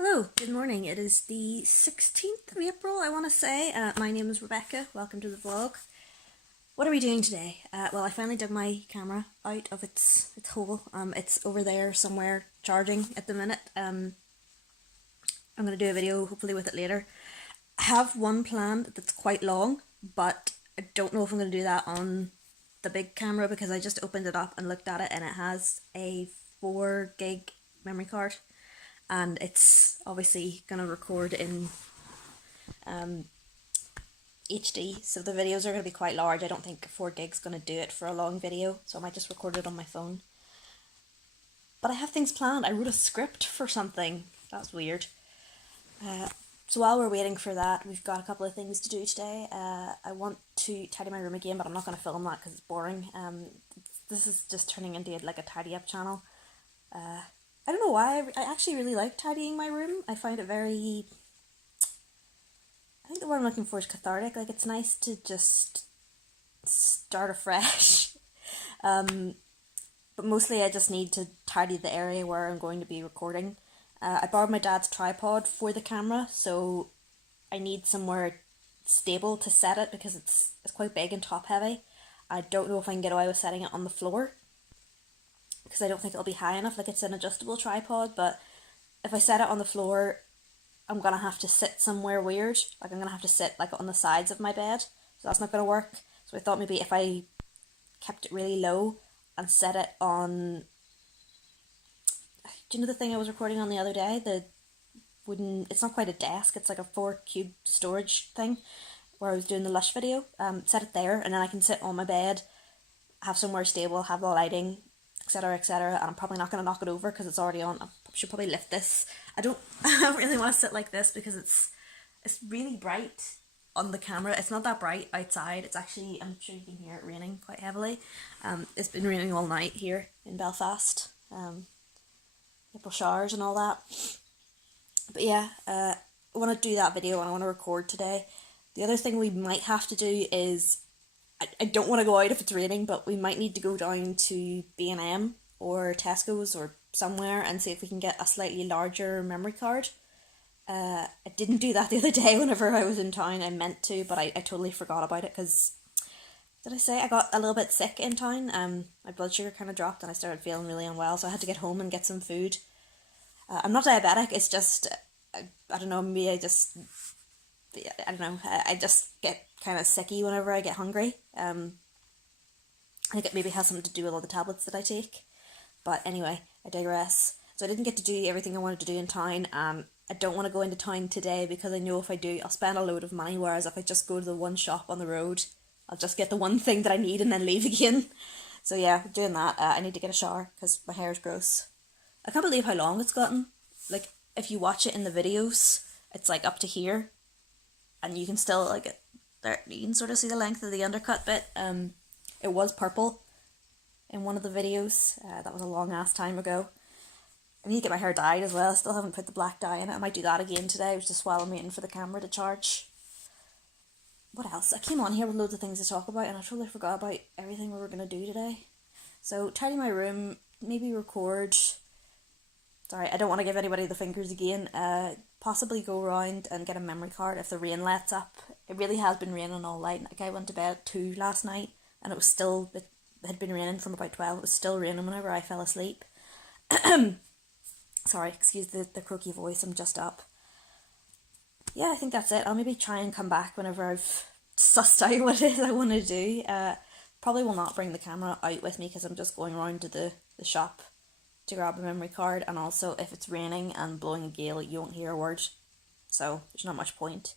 Hello, good morning. It is the 16th of April, I want to say. My name is Rebecca. Welcome to the vlog. What are we doing today? Well, I finally dug my camera out of its hole. It's over there somewhere charging at the minute. I'm going to do a video hopefully with it later. I have one planned that's quite long, but I don't know if I'm going to do that on the big camera because I just opened it up and looked at it and it has a 4 gig memory card. And it's obviously going to record in HD, so the videos are going to be quite large. I don't think 4 gig's going to do it for a long video, so I might just record it on my phone. But I have things planned. I wrote a script for something. That's weird. So while we're waiting for that, we've got a couple of things to do today. I want to tidy my room again, but I'm not going to film that because it's boring. This is just turning into like a tidy up channel. I don't know why, I actually really like tidying my room. I find it very, I think the word I'm looking for is cathartic. Like, it's nice to just start afresh. But mostly I just need to tidy the area where I'm going to be recording. I borrowed my dad's tripod for the camera, so I need somewhere stable to set it because it's quite big and top heavy. I don't know if I can get away with setting it on the floor, because I don't think it'll be high enough. Like, it's an adjustable tripod, but if I set it on the floor, I'm gonna have to sit somewhere weird. Like, I'm gonna have to sit like on the sides of my bed, so that's not gonna work. So I thought maybe if I kept it really low and set it on, do you know the thing I was recording on the other day? The wooden, it's not quite a desk, it's like a 4 cube storage thing where I was doing the Lush video. Set it there, and then I can sit on my bed, have somewhere stable, have the lighting, etc, etc, and I'm probably not going to knock it over because it's already on. I should probably lift this. I don't really want to sit like this because it's really bright on the camera. It's not that bright outside. It's actually, I'm sure you can hear it raining quite heavily. It's been raining all night here in Belfast. April showers and all that. But yeah, I want to do that video and I want to record today. The other thing we might have to do is, I don't want to go out if it's raining, but we might need to go down to B&M or Tesco's or somewhere and see if we can get a slightly larger memory card. I didn't do that the other day whenever I was in town. I meant to, but I totally forgot about it because, did I say I got a little bit sick in town? My blood sugar kind of dropped and I started feeling really unwell, so I had to get home and get some food. I'm not diabetic, it's just, I don't know, maybe I don't know, I just get kind of sicky whenever I get hungry. I think it maybe has something to do with all the tablets that I take. But anyway, I digress. So I didn't get to do everything I wanted to do in town. I don't want to go into town today because I know if I do, I'll spend a load of money, whereas if I just go to the one shop on the road, I'll just get the one thing that I need and then leave again. So yeah, doing that. I need to get a shower because my hair is gross. I can't believe how long it's gotten. Like, if you watch it in the videos, it's like up to here. And you can still, like, there, you can sort of see the length of the undercut bit. It was purple in one of the videos. That was a long ass time ago. I need to get my hair dyed as well. I still haven't put the black dye in it. I might do that again today, just while I'm waiting for the camera to charge. What else? I came on here with loads of things to talk about and I totally forgot about everything we were going to do today. So, tidy my room, maybe record. Sorry, I don't want to give anybody the fingers again. Possibly go around and get a memory card if the rain lets up. It really has been raining all night. Like, I went to bed at 2 last night and it had been raining from about 12. It was still raining whenever I fell asleep. Sorry, excuse the croaky voice, I'm just up. Yeah, I think that's it. I'll maybe try and come back whenever I've sussed out what it is I want to do. Probably will not bring the camera out with me because I'm just going around to the shop to grab a memory card, and also if it's raining and blowing a gale you won't hear a word, so there's not much point.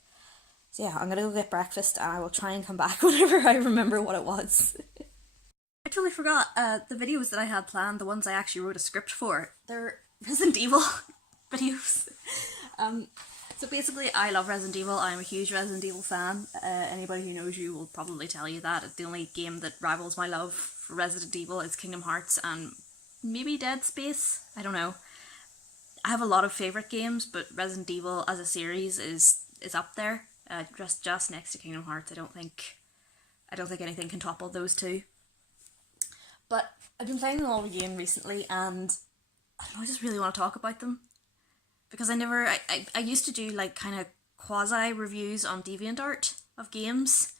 So yeah, I'm gonna go get breakfast and I will try and come back whenever I remember what it was. I totally forgot, the videos that I had planned, the ones I actually wrote a script for, they're Resident Evil videos. So basically I love Resident Evil. I'm a huge Resident Evil fan. Anybody who knows you will probably tell you that. The only game that rivals my love for Resident Evil is Kingdom Hearts and maybe Dead Space, I don't know. I have a lot of favourite games, but Resident Evil as a series is up there, just next to Kingdom Hearts. I don't think anything can topple those two. But I've been playing them all again recently, and I don't know, I just really want to talk about them. because I used to do like kind of quasi reviews on DeviantArt of games,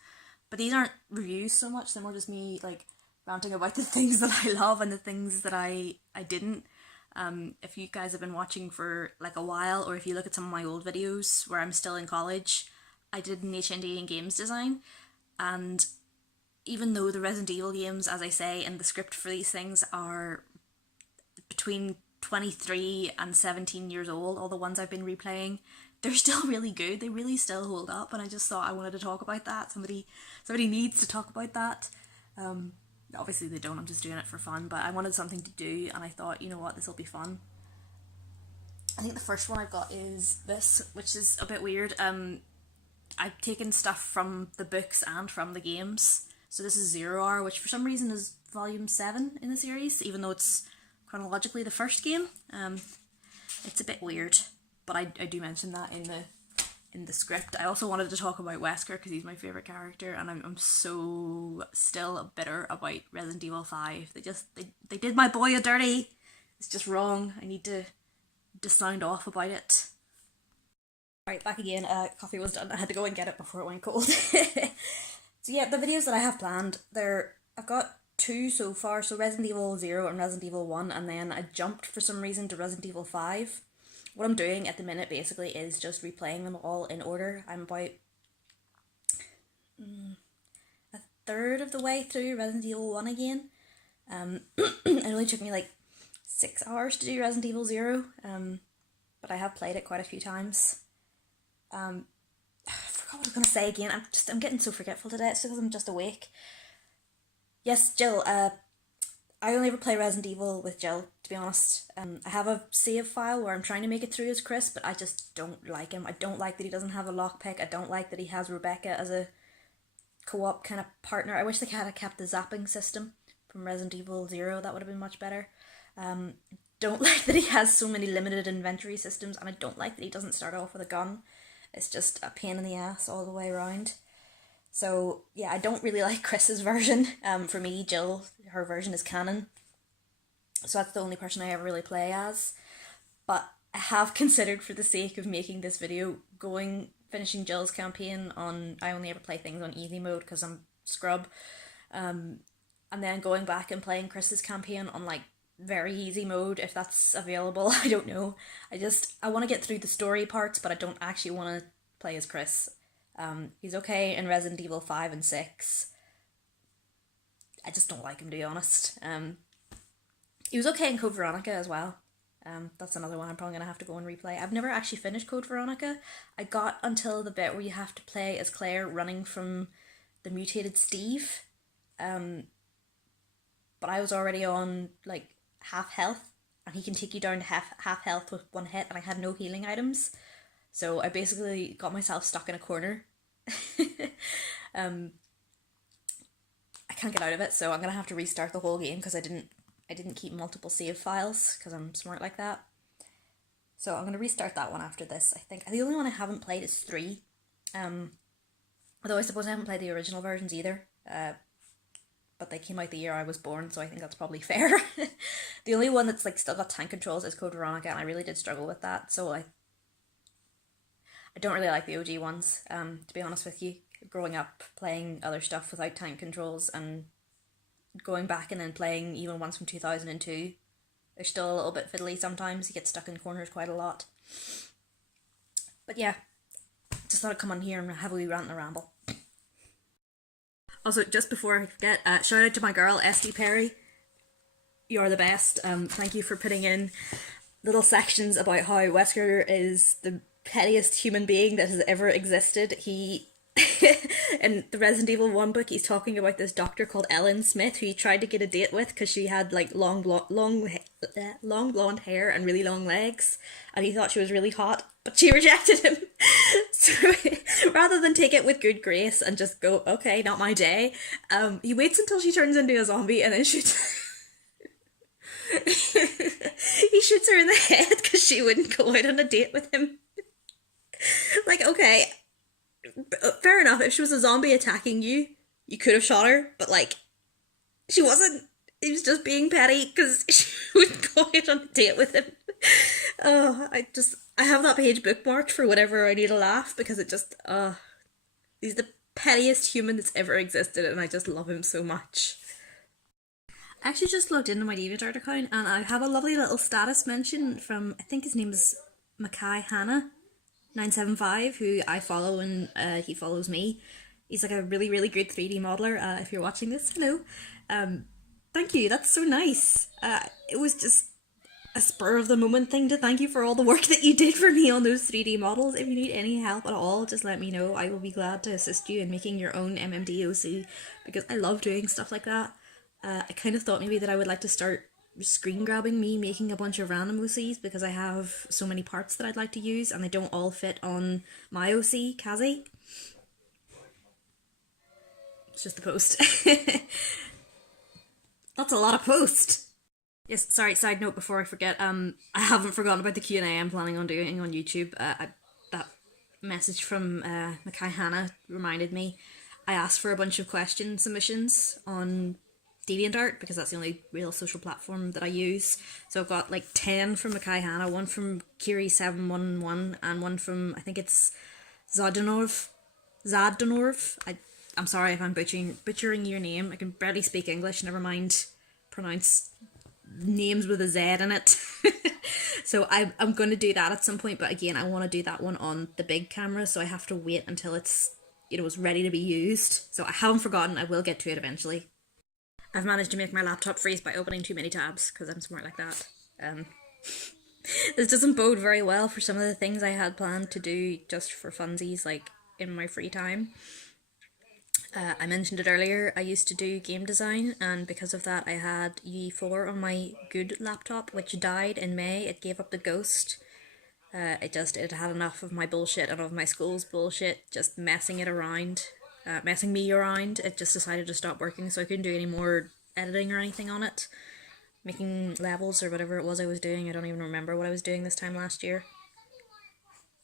but these aren't reviews so much, they're more just me like ranting about the things that I love and the things that I didn't. If you guys have been watching for like a while, or if you look at some of my old videos where I'm still in college, I did an HND in games design, and even though the Resident Evil games, as I say in the script for these things, are between 23 and 17 years old, all the ones I've been replaying, they're still really good. They really still hold up, and I just thought I wanted to talk about that. Somebody needs to talk about that. Obviously they don't, I'm just doing it for fun, but I wanted something to do, and I thought, you know what, this will be fun. I think the first one I've got is this, which is a bit weird. I've taken stuff from the books and from the games. So this is 0 Hour, which for some reason is volume 7 in the series, even though it's chronologically the first game. It's a bit weird, but I do mention that in the script. I also wanted to talk about Wesker because he's my favourite character, and I'm so still bitter about Resident Evil 5. They did my boy a dirty. It's just wrong. I need to sound off about it. Right, back again. Coffee was done. I had to go and get it before it went cold. So yeah, the videos that I have planned, I've got 2 so far, so Resident Evil 0 and Resident Evil 1, and then I jumped for some reason to Resident Evil 5. What I'm doing at the minute basically is just replaying them all in order. I'm about a third of the way through Resident Evil 1 again. It only took me like 6 hours to do Resident Evil 0, but I have played it quite a few times. I forgot what I was going to say again. I'm getting so forgetful today. It's because I'm just awake. Yes, Jill. I only ever play Resident Evil with Jill, to be honest. I have a save file where I'm trying to make it through as Chris, but I just don't like him. I don't like that he doesn't have a lockpick. I don't like that he has Rebecca as a co-op kind of partner. I wish they had kept the zapping system from Resident Evil 0. That would have been much better. Don't like that he has so many limited inventory systems, and I don't like that he doesn't start off with a gun. It's just a pain in the ass all the way around. So yeah, I don't really like Chris's version. For me, Jill, her version is canon. So that's the only person I ever really play as. But I have considered, for the sake of making this video, finishing Jill's campaign on, I only ever play things on easy mode because I'm scrub. And then going back and playing Chris's campaign on like very easy mode, if that's available. I don't know. I want to get through the story parts, but I don't actually want to play as Chris. He's okay in Resident Evil 5 and 6. I just don't like him, to be honest. He was okay in Code Veronica as well. That's another one I'm probably going to have to go and replay. I've never actually finished Code Veronica. I got until the bit where you have to play as Claire running from the mutated Steve. But I was already on like half health, and he can take you down to half health with one hit, and I had no healing items. So I basically got myself stuck in a corner. I can't get out of it, so I'm gonna have to restart the whole game because I didn't keep multiple save files because I'm smart like that. So I'm gonna restart that one after this. I think the only one I haven't played is 3. Although I suppose I haven't played the original versions either. But they came out the year I was born, so I think that's probably fair. The only one that's like still got tank controls is Code Veronica, and I really did struggle with that, so I don't really like the OG ones, to be honest with you. Growing up playing other stuff without tank controls and going back and then playing even ones from 2002, they're still a little bit fiddly sometimes. You get stuck in corners quite a lot. But yeah, just thought I'd come on here and have a wee rant and a ramble. Also, just before I forget, shout out to my girl, Esty Perry. You're the best. Thank you for putting in little sections about how Wesker is the pettiest human being that has ever existed. He, in the Resident Evil 1 book, he's talking about this doctor called Ellen Smith who he tried to get a date with because she had like long blonde hair and really long legs, and he thought she was really hot, but she rejected him. So rather than take it with good grace and just go, okay, not my day, he waits until she turns into a zombie and then shoots he shoots her in the head because she wouldn't go out on a date with him. Like, okay, fair enough, if she was a zombie attacking you, you could have shot her, but like, she wasn't. He was just being petty because she wouldn't go out on a date with him. Oh, I have that page bookmarked for whenever I need a laugh because he's the pettiest human that's ever existed and I just love him so much. I actually just logged into my DeviantArt account and I have a lovely little status mention from, I think his name is Mackay Hannah 975, who I follow and he follows me. He's like a really, really good 3D modeler. If you're watching this, hello. Um, Thank you, that's so nice. It was just a spur of the moment thing to thank you for all the work that you did for me on those 3D models. If you need any help at all, just let me know. I will be glad to assist you in making your own MMDOC because I love doing stuff like that. I kind of thought maybe that I would like to start screen grabbing me making a bunch of random OCs because I have so many parts that I'd like to use and they don't all fit on my OC, Kazi. It's just the post. That's a lot of post. Yes, sorry, side note before I forget, I haven't forgotten about the Q&A I'm planning on doing on YouTube. That message from Mackay Hannah reminded me. I asked for a bunch of question submissions on DeviantArt because that's the only real social platform that I use. So I've got like 10 from Mackay Hannah, one from Kiri711 and one from, I think it's Zadonorv. I'm sorry if I'm butchering your name. I can barely speak English, never mind pronounce names with a Z in it. So I'm going to do that at some point, but again, I want to do that one on the big camera, so I have to wait until it's, it's ready to be used. So I haven't forgotten, I will get to it eventually. I've managed to make my laptop freeze by opening too many tabs, because I'm smart like that. This doesn't bode very well for some of the things I had planned to do just for funsies, like in my free time. I mentioned it earlier, I used to do game design, and because of that I had UE4 on my good laptop, which died in May. It gave up the ghost. It had enough of my bullshit and of my school's bullshit, just messing me around. It just decided to stop working, so I couldn't do any more editing or anything on it. Making levels or whatever it was I was doing, I don't even remember what I was doing this time last year.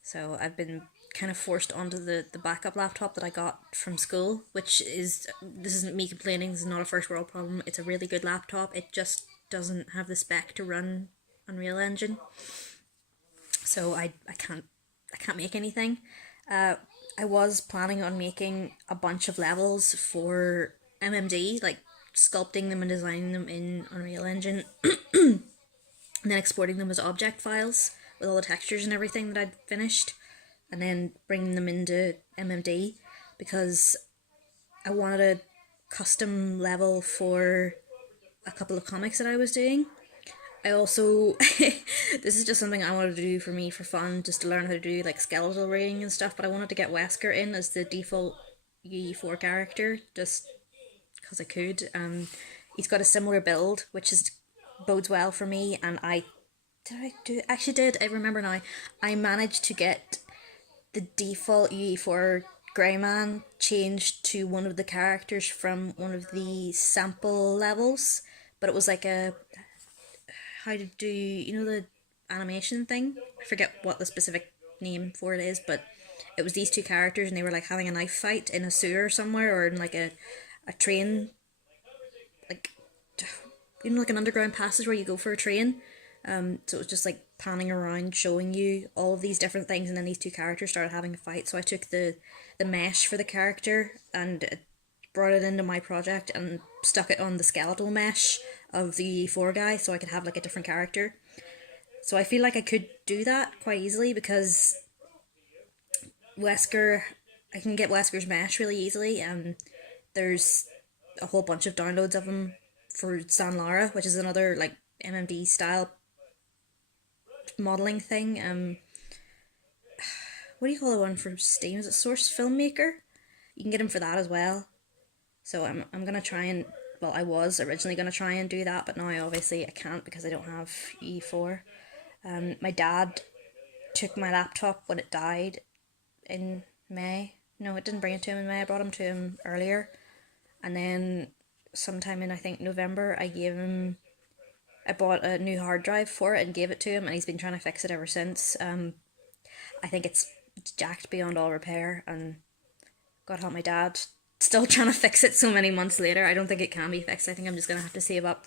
So I've been kind of forced onto the backup laptop that I got from school, which is, this isn't me complaining, this is not a first world problem, it's a really good laptop, it just doesn't have the spec to run Unreal Engine. So I can't make anything. I was planning on making a bunch of levels for MMD, like sculpting them and designing them in Unreal Engine, and then exporting them as object files with all the textures and everything that I'd finished, and then bringing them into MMD because I wanted a custom level for a couple of comics that I was doing. I also, this is just something I wanted to do for me for fun, just to learn how to do like skeletal rigging and stuff, but I wanted to get Wesker in as the default UE4 character, just because I could. He's got a similar build, which bodes well for me, and I remember now, I managed to get the default UE4 Greyman changed to one of the characters from one of the sample levels, but it was like a, how to do, the animation thing? I forget what the specific name for it is, but it was these two characters and they were like having a knife fight in a sewer somewhere or in like a train, like, like an underground passage where you go for a train. So it was just like panning around, showing you all of these different things, and then these two characters started having a fight. So I took the mesh for the character and brought it into my project and stuck it on the skeletal mesh of the E4 guy, so I could have like a different character. So I feel like I could do that quite easily because Wesker, I can get Wesker's mesh really easily, and there's a whole bunch of downloads of him for San Lara, which is another like MMD style modelling thing. What do you call the one for Steam? Is it Source Filmmaker? You can get him for that as well. So I'm gonna try and, well, I was originally gonna try and do that, but now obviously I can't because I don't have E4. My dad took my laptop when it died in May. No, it didn't bring it to him in May. I brought him to him earlier, and then sometime in, I think, November, I bought a new hard drive for it and gave it to him, and he's been trying to fix it ever since. I think it's jacked beyond all repair, and God help my dad, still trying to fix it so many months later. I don't think it can be fixed. I think I'm just going to have to save up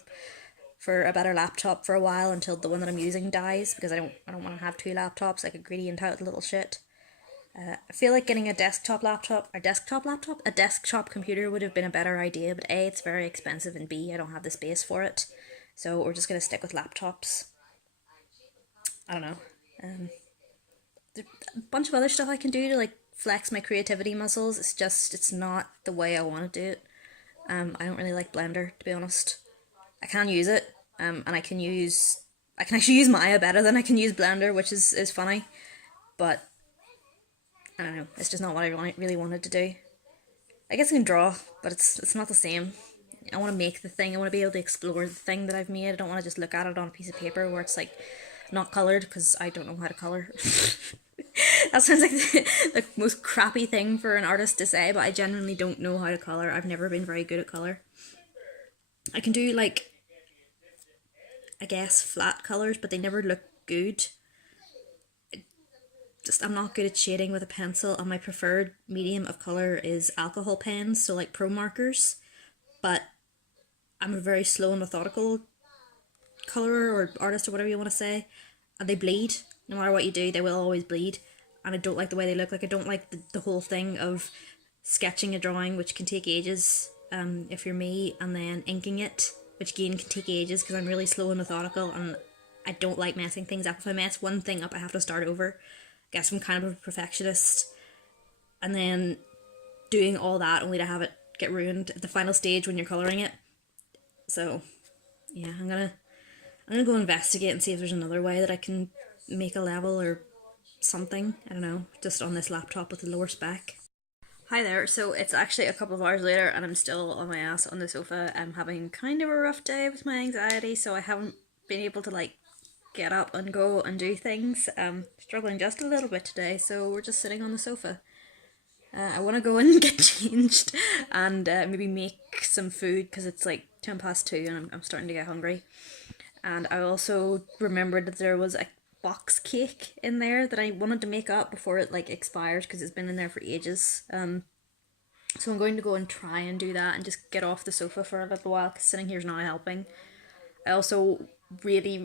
for a better laptop for a while until the one that I'm using dies, because I don't want to have two laptops like a greedy entitled little shit. I feel like getting a desktop computer would have been a better idea, but A, it's very expensive, and B, I don't have the space for it. So we're just going to stick with laptops. I don't know. There's a bunch of other stuff I can do to like flex my creativity muscles. It's not the way I want to do it. I don't really like Blender, to be honest. I can use it, and I can actually use Maya better than I can use Blender, which is funny. But I don't know, it's just not what I really wanted to do. I guess I can draw, but it's not the same. I want to make the thing, I want to be able to explore the thing that I've made. I don't want to just look at it on a piece of paper where it's like not coloured, because I don't know how to colour. That sounds like the most crappy thing for an artist to say, but I genuinely don't know how to colour. I've never been very good at colour. I can do like, I guess, flat colours, but they never look good. I'm not good at shading with a pencil, and my preferred medium of colour is alcohol pens, so like pro markers, but I'm a very slow and methodical colourer or artist or whatever you want to say, and they bleed. No matter what you do, they will always bleed, and I don't like the way they look. Like, I don't like the whole thing of sketching a drawing, which can take ages if you're me, and then inking it, which again can take ages because I'm really slow and methodical, and I don't like messing things up. If I mess one thing up, I have to start over. I guess I'm kind of a perfectionist, and then doing all that only to have it get ruined at the final stage when you're colouring it. So yeah, I'm gonna go investigate and see if there's another way that I can make a level or something. I don't know, just on this laptop with a lower spec. Hi there, so it's actually a couple of hours later and I'm still on my ass on the sofa. I'm having kind of a rough day with my anxiety, so I haven't been able to like get up and go and do things. Struggling just a little bit today, so we're just sitting on the sofa. I want to go and get changed and maybe make some food, because it's like 2:10 and I'm starting to get hungry. And I also remembered that there was a box cake in there that I wanted to make up before it like expired, because it's been in there for ages. So I'm going to go and try and do that and just get off the sofa for a little while, because sitting here is not helping. I also really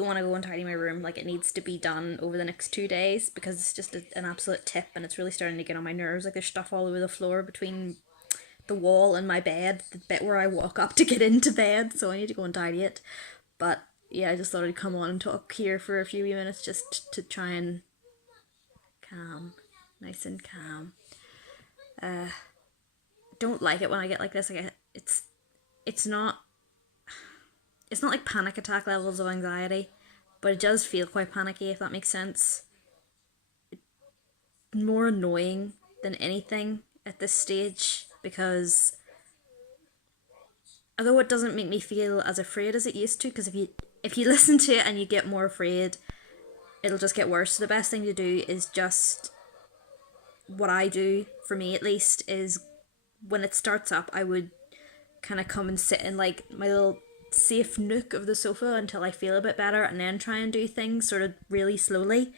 want to go and tidy my room. Like, it needs to be done over the next 2 days, because it's just an absolute tip, and it's really starting to get on my nerves. Like, there's stuff all over the floor between the wall and my bed, the bit where I walk up to get into bed, so I need to go and tidy it. But yeah, I just thought I'd come on and talk here for a few minutes just to try and nice and calm. Don't like it when I get like this. Like, it's not like panic attack levels of anxiety, but it does feel quite panicky, if that makes sense. More annoying than anything at this stage, because although it doesn't make me feel as afraid as it used to, because if you listen to it and you get more afraid, it'll just get worse. So the best thing to do is just, what I do, for me at least, is when it starts up, I would kind of come and sit in like my little safe nook of the sofa until I feel a bit better, and then try and do things sort of really slowly.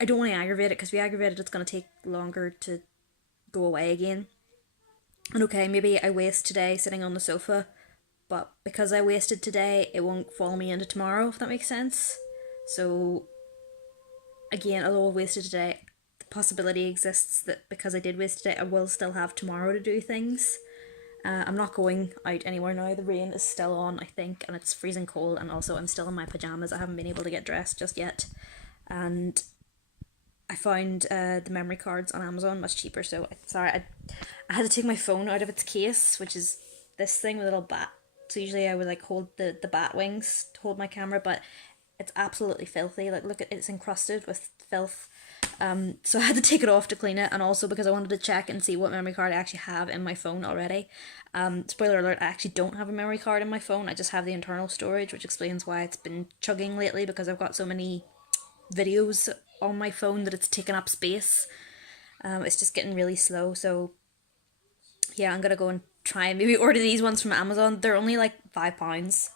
I don't want to aggravate it, because if we aggravate it, it's going to take longer to go away again. And okay, maybe I waste today sitting on the sofa, but because I wasted today, it won't follow me into tomorrow, if that makes sense. So again, although I wasted today, the possibility exists that because I did waste today, I will still have tomorrow to do things. I'm not going out anywhere now. The rain is still on, I think, and it's freezing cold, and also I'm still in my pyjamas. I haven't been able to get dressed just yet. And I found the memory cards on Amazon much cheaper, so I had to take my phone out of its case, which is this thing with a little bat. So usually I would like hold the bat wings to hold my camera, but it's absolutely filthy. Like, look at it's encrusted with filth. So I had to take it off to clean it, and also because I wanted to check and see what memory card I actually have in my phone already. Spoiler alert, I actually don't have a memory card in my phone. I just have the internal storage, which explains why it's been chugging lately, because I've got so many videos on my phone that it's taken up space. It's just getting really slow, so yeah, I'm gonna go and try and maybe order these ones from Amazon. They're only like £5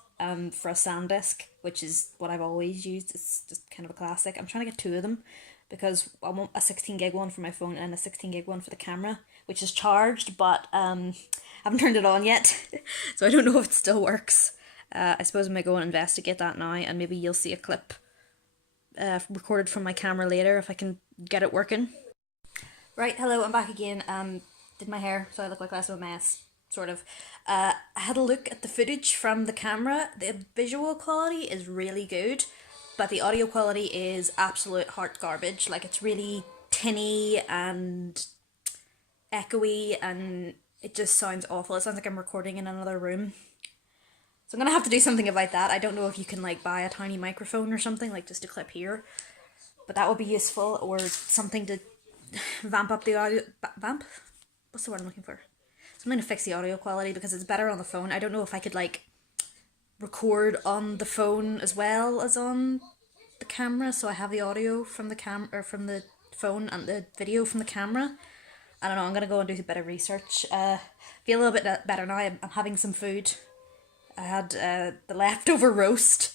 for a SanDisk, which is what I've always used. It's just kind of a classic. I'm trying to get 2 of them, because I want a 16 gig one for my phone and a 16 gig one for the camera, which is charged, but I haven't turned it on yet, so I don't know if it still works. I suppose I might go and investigate that now, and maybe you'll see a clip recorded from my camera later if I can get it working. Right, hello, I'm back again. Did my hair so I look like less of a mess, sort of. I had a look at the footage from the camera. The visual quality is really good, but the audio quality is absolute heart garbage. Like, it's really tinny and echoey, and it just sounds awful. It sounds like I'm recording in another room. So I'm gonna have to do something about that. I don't know if you can like buy a tiny microphone or something, like just a clip here, but that would be useful, or something to vamp up the audio. Vamp? What's the word I'm looking for? Something to fix the audio quality, because it's better on the phone. I don't know if I could like record on the phone as well as on the camera, so I have the audio from the from the phone and the video from the camera. I don't know, I'm gonna go and do a bit of research. Feel a little bit better now. I'm having some food. I had the leftover roast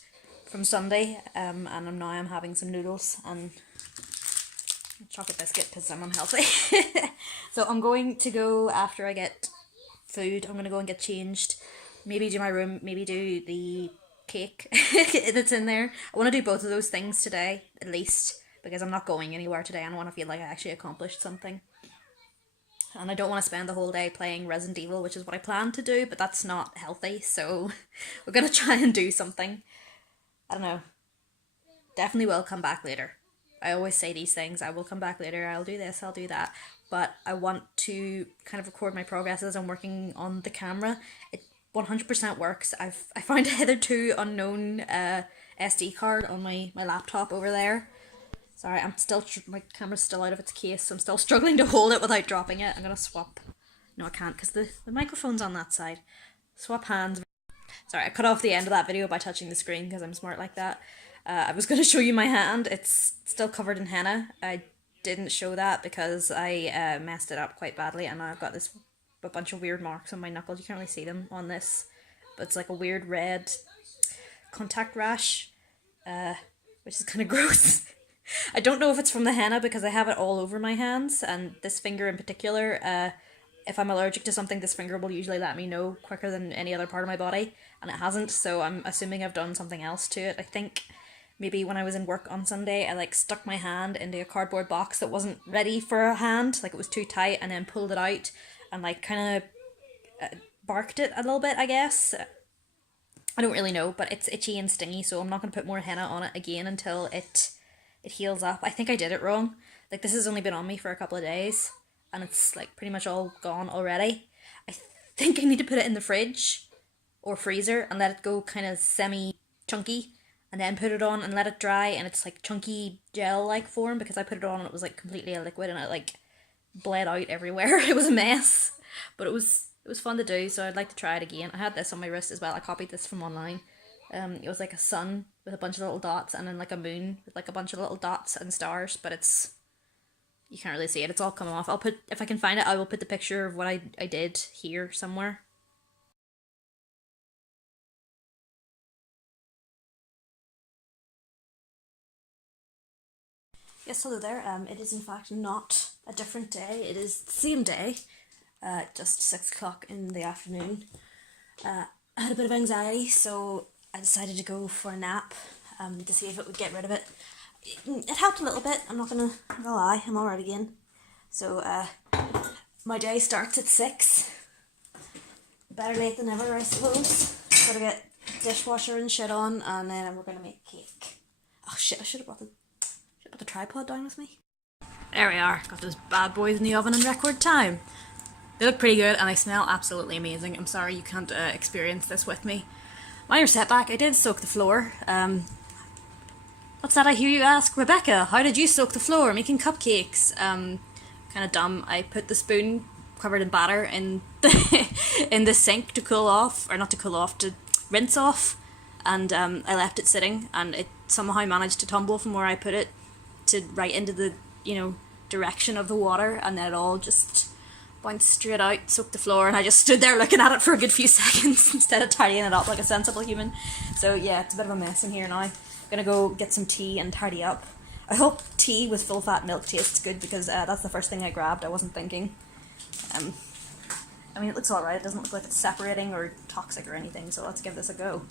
from Sunday, and now I'm having some noodles and a chocolate biscuit because I'm unhealthy. So I'm going to go, after I get food, I'm going to go and get changed. Maybe do my room, maybe do the cake that's in there. I want to do both of those things today, at least, because I'm not going anywhere today and I want to feel like I actually accomplished something. And I don't want to spend the whole day playing Resident Evil, which is what I plan to do, but that's not healthy, so we're going to try and do something. I don't know. Definitely will come back later. I always say these things, I will come back later, I'll do this, I'll do that, but I want to kind of record my progress as I'm working on the camera. It 100% works. I found a hitherto unknown SD card on my laptop over there. Sorry, I'm still, my camera's still out of its case, so I'm still struggling to hold it without dropping it. I'm gonna swap. No, I can't, because the microphone's on that side. Swap hands. Sorry, I cut off the end of that video by touching the screen, because I'm smart like that. I was gonna show you my hand. It's still covered in henna. I didn't show that because I messed it up quite badly, and I've got a bunch of weird marks on my knuckles. You can't really see them on this, but it's like a weird red contact rash, which is kind of gross. I don't know if it's from the henna because I have it all over my hands, and this finger in particular, if I'm allergic to something, this finger will usually let me know quicker than any other part of my body, and it hasn't, so I'm assuming I've done something else to it. I think maybe when I was in work on Sunday, I like stuck my hand into a cardboard box that wasn't ready for a hand, like it was too tight, and then pulled it out and like kind of barked it a little bit, I guess. I don't really know, but it's itchy and stingy, so I'm not going to put more henna on it again until it heals up. I think I did it wrong. Like, this has only been on me for a couple of days, and it's like pretty much all gone already. I think I need to put it in the fridge or freezer and let it go kind of semi-chunky, and then put it on and let it dry, and it's like chunky gel-like form, because I put it on and it was like completely a liquid and it like bled out everywhere. It was a mess, but it was fun to do, so I'd like to try it again. I had this on my wrist as well. I copied this from online. It was like a sun with a bunch of little dots, and then like a moon with like a bunch of little dots and stars, but you can't really see it. It's all come off. If I can find it, I will put the picture of what I did here somewhere. Yes, hello there. It is in fact not a different day. It is the same day, just 6 o'clock in the afternoon. I had a bit of anxiety, so I decided to go for a nap to see if it would get rid of it. It helped a little bit, I'm not gonna lie, I'm alright again. So my day starts at 6. Better late than ever, I suppose. Gotta get dishwasher and shit on, and then we're gonna make cake. Oh shit, I should have brought the tripod down with me. There we are, got those bad boys in the oven in record time. They look pretty good and they smell absolutely amazing. I'm sorry you can't experience this with me. Minor setback, I did soak the floor. What's that I hear you ask? Rebecca, how did you soak the floor making cupcakes? Kind of dumb. I put the spoon covered in batter in the sink to cool off, or not to cool off, to rinse off, and I left it sitting, and it somehow managed to tumble from where I put it to right into the, direction of the water, and then it all just bounced straight out, soaked the floor, and I just stood there looking at it for a good few seconds instead of tidying it up like a sensible human. So yeah, it's a bit of a mess in here now. I'm gonna go get some tea and tidy up. I hope tea with full fat milk tastes good, because that's the first thing I grabbed. I wasn't thinking. I mean, it looks alright. It doesn't look like it's separating or toxic or anything, so let's give this a go.